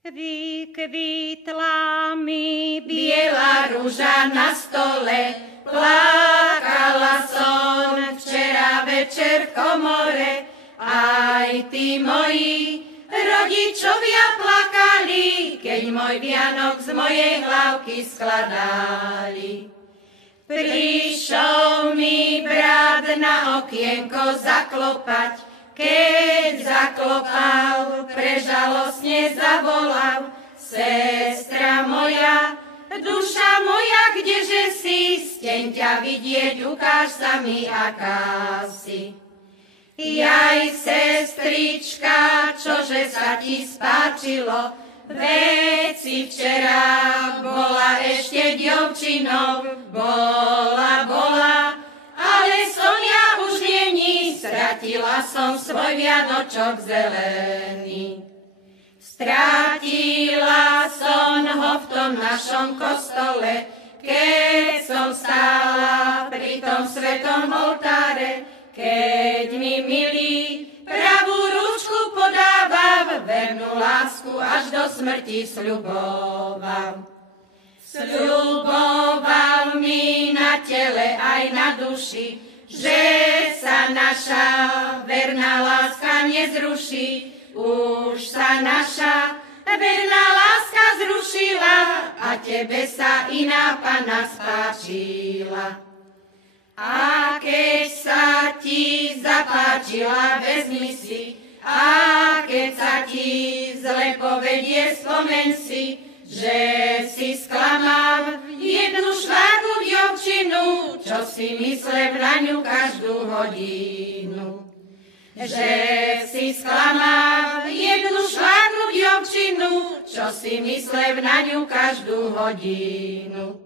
Vykvitla mi biela rúža na stole, plakala som včera večer v komore, aj tí moji rodičovia plakali, keď môj Vianok z mojej hlavky skladali. Prišiel mi brat na okienko zaklopať, keď zaklopal, prežalostne zavolal: sestra moja, duša moja, kdeže si? Steň ťa vidieť, ukáž sa mi, aká si. Jaj, sestrička, čože sa ti spáčilo? Veď si včera bola ešte dievčinou, bola, ale som ja už není, stratila som svoj vianočok zelený. Strátila som ho v tom našom kostole, keď som stála pri tom svetom oltáre, keď mi milý pravú ručku podávam, vernú lásku až do smrti sľuboval. Sľuboval mi na tele aj na duši, že sa naša verná láska nezruší. Už sa naša verná láska zrušila a tebe sa iná panna spáčila. A keď sa ti zapáčila, vezmi si, a keď sa ti zle povedie, spomen si, že si sklamal jednu švárnu dievčinu, čo si myslev na ňu každú hodinu. Že si sklamal jednu švárnu dievčinu, čo si myslev na ňu každú hodinu.